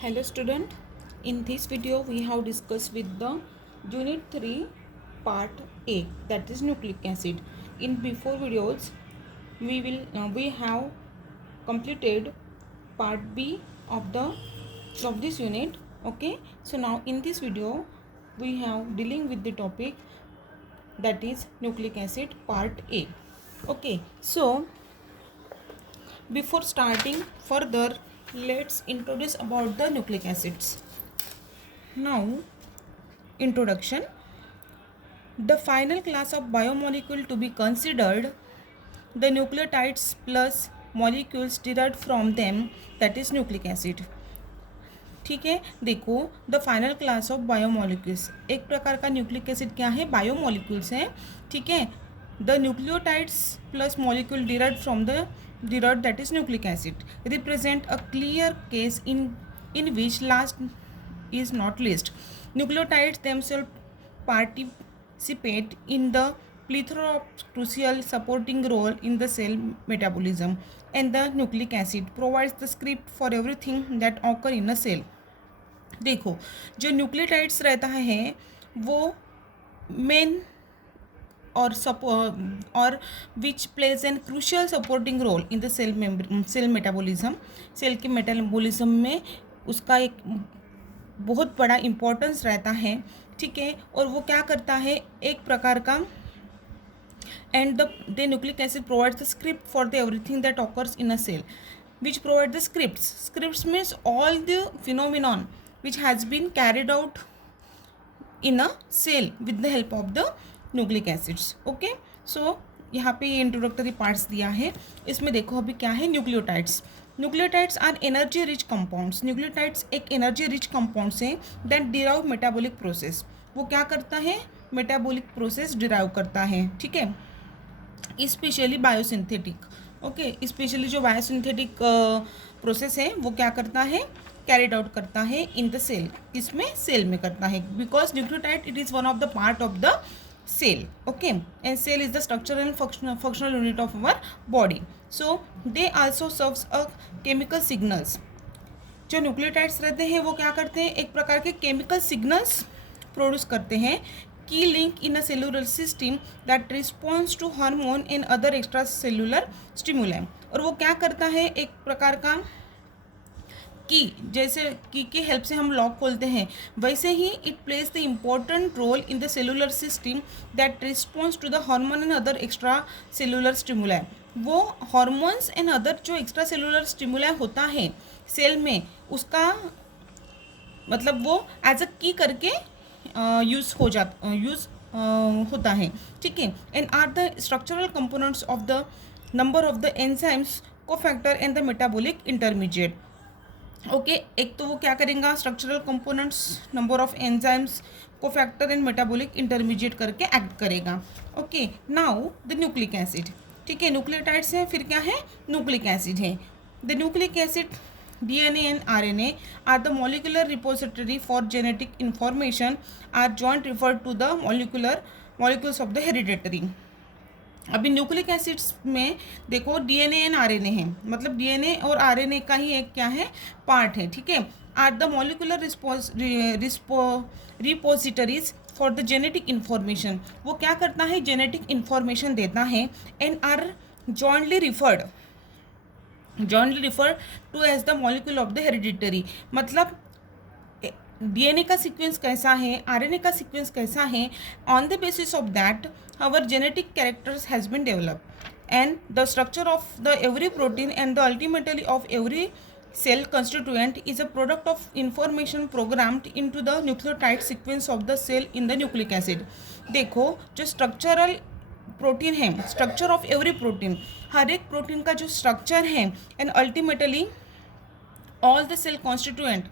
Hello student, in this video we have discussed with the unit 3 part A, that is nucleic acid. In before videos we have completed part B of this unit. Okay, so now in this video we have dealing with the topic that is nucleic acid part A. Okay, so before starting further, let's introduce about the nucleic acids. Now, introduction. The final class of biomolecule to be considered, the nucleotides plus molecules derived from them, that is nucleic acid. ठीक है, देखो the final class of biomolecules, एक प्रकार का nucleic acid क्या है, biomolecules हैं. ठीक है, the nucleotides plus molecule derived from the derived, that is nucleic acid, represent a clear case in which last is not least. Nucleotides themselves participate in the plethora of crucial supporting role in the cell metabolism, and the nucleic acid provides the script for everything that occur in a cell. देखो जो nucleotides रहता है वो main और which plays an crucial supporting role in the cell metabolism. Cell के metabolism में उसका एक बहुत बड़ा इम्पोर्टेंस रहता है. ठीक है, और वो क्या करता है, एक प्रकार का and the nucleic acid provides the script for the everything that occurs in a cell, which provide the scripts means all the phenomenon which has been carried out in a cell with the help of the nucleic acids. Okay, so यहाँ पे ये introductory parts दिया है. इसमें देखो अभी क्या है, nucleotides are energy rich compounds. Nucleotides एक एनर्जी रिच कंपाउंड्स हैं दैट डिराइव मेटाबॉलिक प्रोसेस. वो क्या करता है, मेटाबॉलिक प्रोसेस डिराइव करता है. ठीक है, स्पेशली बायोसिंथेटिक. ओके, स्पेशली जो बायोसिंथेटिक प्रोसेस है वो क्या करता है, कैरिड आउट करता है इन द सेल. किसमें, सेल में करता है, because nucleotide it is one of the part of the cell. Okay, and cell is the structural and functional unit of our body, so they also serves a chemical signals. जो nucleotides रहते हैं वो क्या करते हैं, एक प्रकार के केमिकल सिग्नल्स प्रोड्यूस करते हैं, key link in a cellular system that response to hormone and other extra cellular stimuli. और वो क्या करता है, एक प्रकार का की, जैसे की के हेल्प से हम लॉक खोलते हैं, वैसे ही it plays the important role in the cellular system that response to the hormone and other extra cellular stimuli. वो हार्मोन्स एंड अदर जो एक्स्ट्रा सेलुलर स्टिमुलाई होता है सेल में, उसका मतलब वो एज अ की करके यूज़ होता है. ठीक है, and are the structural components of the number of the enzymes, cofactor and the metabolic intermediate. Okay, एक तो वो क्या करेगा, structural components, number of enzymes, cofactor and metabolic intermediate करके एक्ट करेगा. Okay, now the nucleic acid. ठीक है, nucleotides हैं, फिर क्या है, न्यूक्लिक एसिड है. The nucleic acid DNA and RNA are the molecular repository for genetic information, are joint referred to the molecules of the hereditary. अभी nucleic acids में देखो डीएनए एंड आरएनए है, मतलब डीएनए और आरएनए का ही एक क्या है, पार्ट है. ठीक है, are the molecular repositories for the genetic information. वो क्या करता है, जेनेटिक इन्फॉर्मेशन देता है, and are jointly referred to as the molecule of the hereditary. मतलब डीएनए का सीक्वेंस कैसा है, आरएनए का सीक्वेंस कैसा है, on the basis of that our genetic characters has been developed, and the structure of the every protein and the ultimately of every cell constituent is a product of information programmed into the nucleotide sequence of the cell in the nucleic acid. देखो जो structural protein है, structure of every protein, हर एक protein का जो structure है, and ultimately all the cell constituent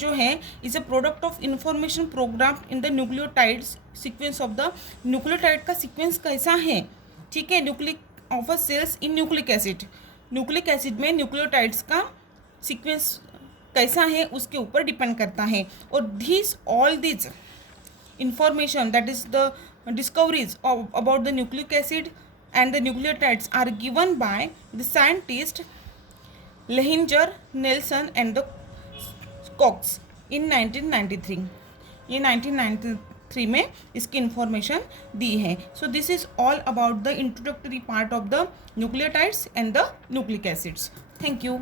जो है is a product of information programmed in the nucleotides sequence of the nucleotide का sequence कैसा है. ठीक है, nucleic of a cells in nucleic acid, nucleic acid में न्यूक्लियोटाइड्स का सीक्वेंस कैसा है उसके ऊपर डिपेंड करता है. और all this information, that is the discoveries about the nucleic acid and the nucleotides are given by the scientist Lehinger, Nelson and the Cox in 1993। ये 1993 में इसकी इंफॉर्मेशन दी है। So this is all about the introductory part of the nucleotides and the nucleic acids. Thank you.